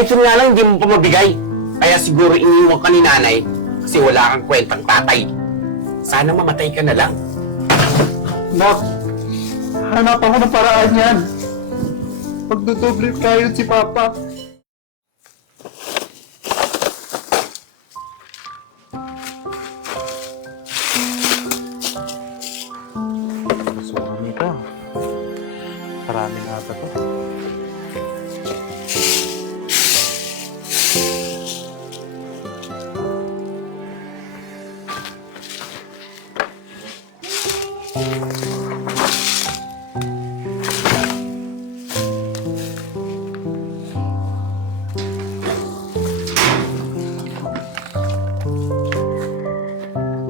iPhone nga lang, hindi mo pa mabigay. Kaya siguro iniwan ka ni nanay kasi wala kang kwentang tatay. Sana mamatay ka na lang. Nak, hanap ako ng paraan yan. Pagdudublit kayo si Papa. So, ito. Marami nga ba ito?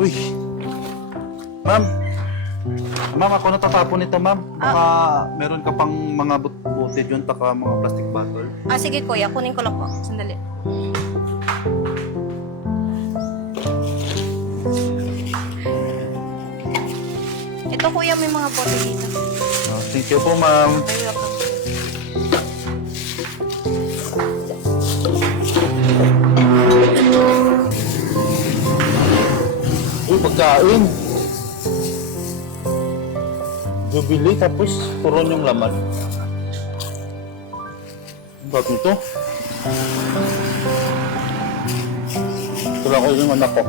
Uy! Ma'am! Ma'am, ako natatapon nito, ma'am. Baka meron ka pang mga butit yun, taka mga plastic bottle. Sige kuya, kunin ko lang po. Sandali. Ito kuya, may mga bote dito. Thank you po, ma'am. Very welcome. Uy, pagkain. Bibili tapos turon yung laman. Ba't ito? Tula ko yung anak ko.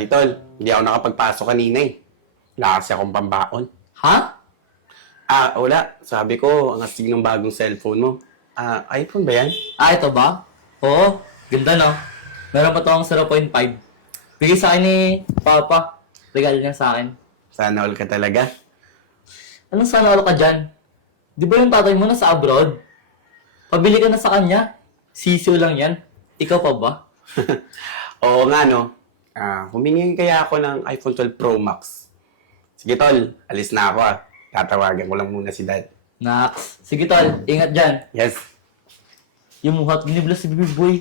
Idol, hindi ako nakapagpasok kanina eh. Wala kasi akong pambaon. Ha? Wala. Sabi ko, ang astig ng bagong cellphone mo. iPhone ba yan? Ito ba? Oo, ganda no? Meron pa to ang 0.5. Bigay sa akin ni Papa. Regalo niya sa akin. Sana all ka talaga. Anong sana all ka dyan? Di ba yung tatay mo nasa abroad? Pabili ka na sa kanya. Sisiw lang yan. Ikaw pa ba? Oo nga, no? Humingi kaya ako ng iPhone 12 Pro Max. Sige, tol. Alis na ako, Tatawagan ko lang muna si Dad. Nax. Sige tol, ingat dyan. Yes. Yung muhat, binibla si Baby Boy.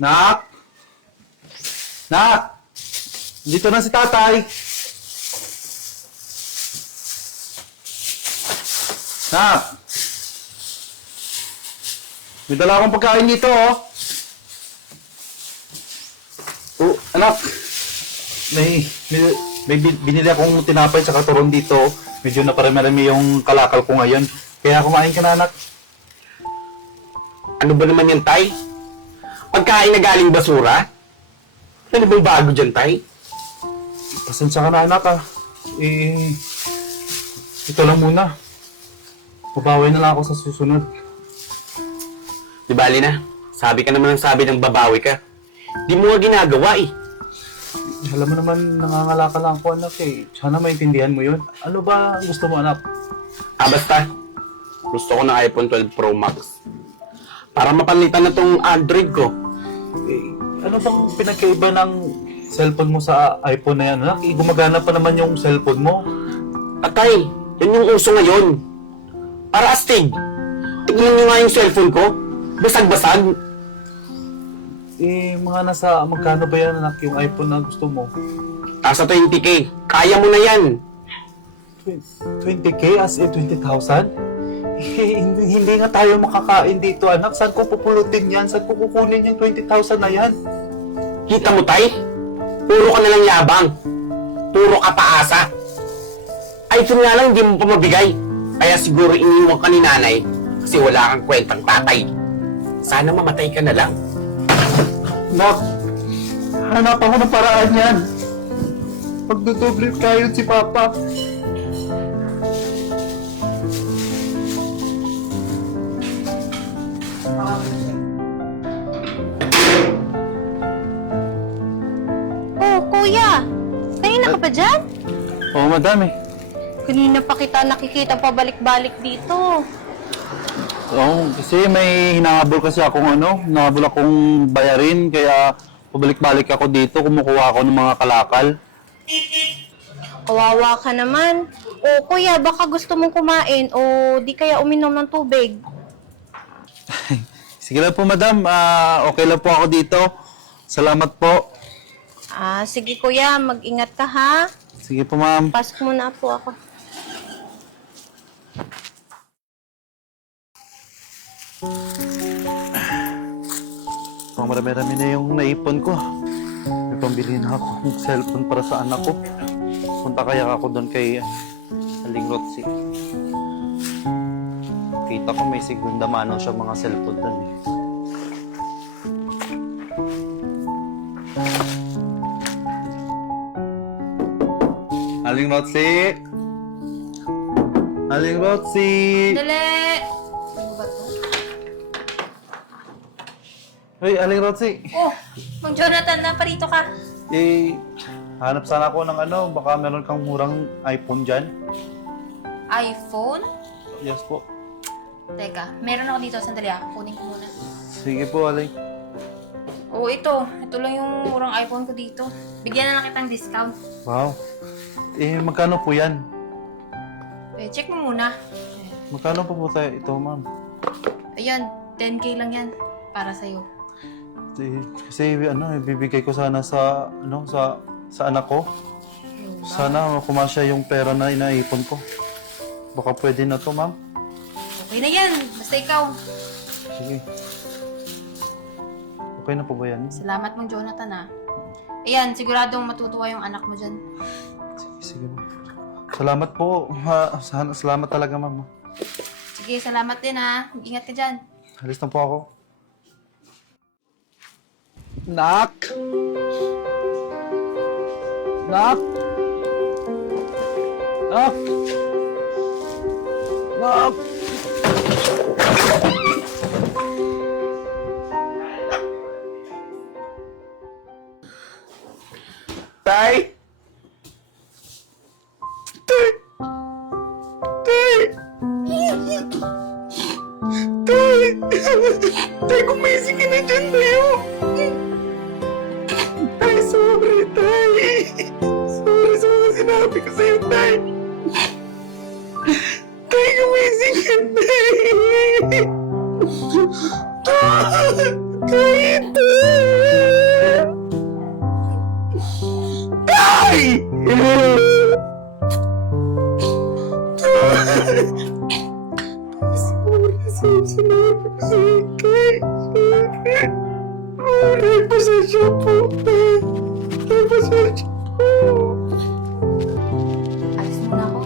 Nak! Nak! Dito na si Tatay! Nak! May dala akong pagkain dito, oh! Oh, anak! May binili akong tinapay sa katuron dito. Medyo naparami-rami yung kalakal ko ngayon. Kaya kumain ka na, anak. Ano ba naman yan, Tay? Pagkain na galing basura? Ano bang bago dyan, Tay? Pasensya ka na, anak, ito lang muna. Babawi na lang ako sa susunod. Di bali na. Sabi ka naman ng sabi ng babawi ka. Di mo nga ginagawa, Alam mo naman, nangangalaka lang ako, anak, Sana maintindihan mo yun. Ano ba gusto mo, anak? Basta. Gusto ko ng iPhone 12 Pro Max. Para mapalitan na tong Android ko. Ano bang pinagkaiba ng cellphone mo sa iPhone na yan, anak? Gumagana pa naman yung cellphone mo. Tay, yun yung uso ngayon. Para astig. Tignan nyo nga yung cellphone ko. Basag-basag. Mga nasa, magkano ba yan, anak, yung iPhone na gusto mo? Nasa 20K. Kaya mo na yan. 20K as in 20,000? Hindi nga tayo makakain dito, anak. Saan ko pupulutin yan? Saan ko kukunin yung 20,000 na yan? Kita mo, Tay? Puro ka nalang yabang. Puro ka paasa. iPhone nga lang, hindi mo pa mabigay. Kaya siguro iniwan ka ni nanay kasi wala kang kwentang tatay. Sana mamatay ka na lang. Nak, hanap ako ng paraan yan. Pagdudublit kayo si Papa. Oh, kuya! Kanina ka pa dyan? Oo, madam Kanina pa kita nakikita pabalik-balik dito. Oo, kasi may hinahabol kasi akong hinahabol akong bayarin, kaya pabalik-balik ako dito, kumukuha ako ng mga kalakal. Kawawa ka naman. O kuya, baka gusto mong kumain o di kaya uminom ng tubig. Sige lang po, madam. Okay lang po ako dito. Salamat po. Sige kuya, mag-ingat ka ha. Sige po, ma'am. Pasok muna po ako. Pang marami-rami na yung naipon ko. May pambili na ako ng cellphone para sa anak ko. Punta kaya ako doon kay Aling Rotsi. Kita ko may segunda mano siya mga cellphone doon eh. Aling Rotsi! Aling Rotsi! Dali! Ano ba to? Hoy, Aling Rotsi! Oh, Mang Jonathan, naparito ka. Hanap sana ako ng baka meron kang murang iPhone dyan. iPhone? Yes po. Teka, meron ako dito. Sandali kunin ko muna. Sige po, Aling. Oo, ito. Ito lang yung murang iPhone ko dito. Bigyan na lang kitang discount. Wow. Magkano po yan? Check mo muna. Magkano po tayo ito, ma'am? Ayun, 10K lang yan. Para sa'yo. Kasi ibibigay ko sana sa anak ko. Sana kumasya yung pera na inaipon ko. Baka pwede na to, ma'am. Okay na yan. Basta ikaw. Sige. Okay na po ba yan? Salamat mong Jonathan Ayan, siguradong matutuwa yung anak mo dyan. Sige, ma'am. Salamat po. Salamat talaga, ma'am. Sige, salamat din Mag-ingat ka dyan. Alis na po ako. Nak! Nak! Nak! Nak! Tay! Tay! Tay! Tay! Tay, kumising ka na dyan, Leo! Tay, sorry, Tay! Sorry sa mga sinabi ko sa'yo, Tay! Tay, kumising ka, Tay! Tay! Tay! Sorry, sinabi ko sa'yo, Tay. Sorry, pasensya po, Tay. Tay, pasensya po. Alis muna ako.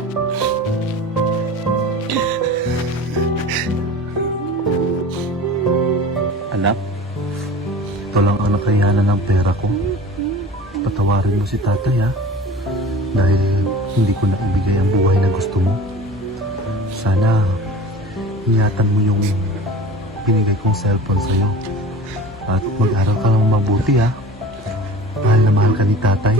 Anak, ito lang ang nakayanan ng pera ko. Patawarin mo si tatay, ha? Dahil hindi ko na ibigay ang buhay na gusto mo. Sana, ingatan mo yung binigay kong cellphone sa'yo. At mag-aral ka lang mabuti, ha? Mahal na mahal ka ni tatay.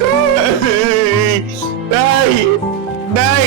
Tay! Tay! Tay!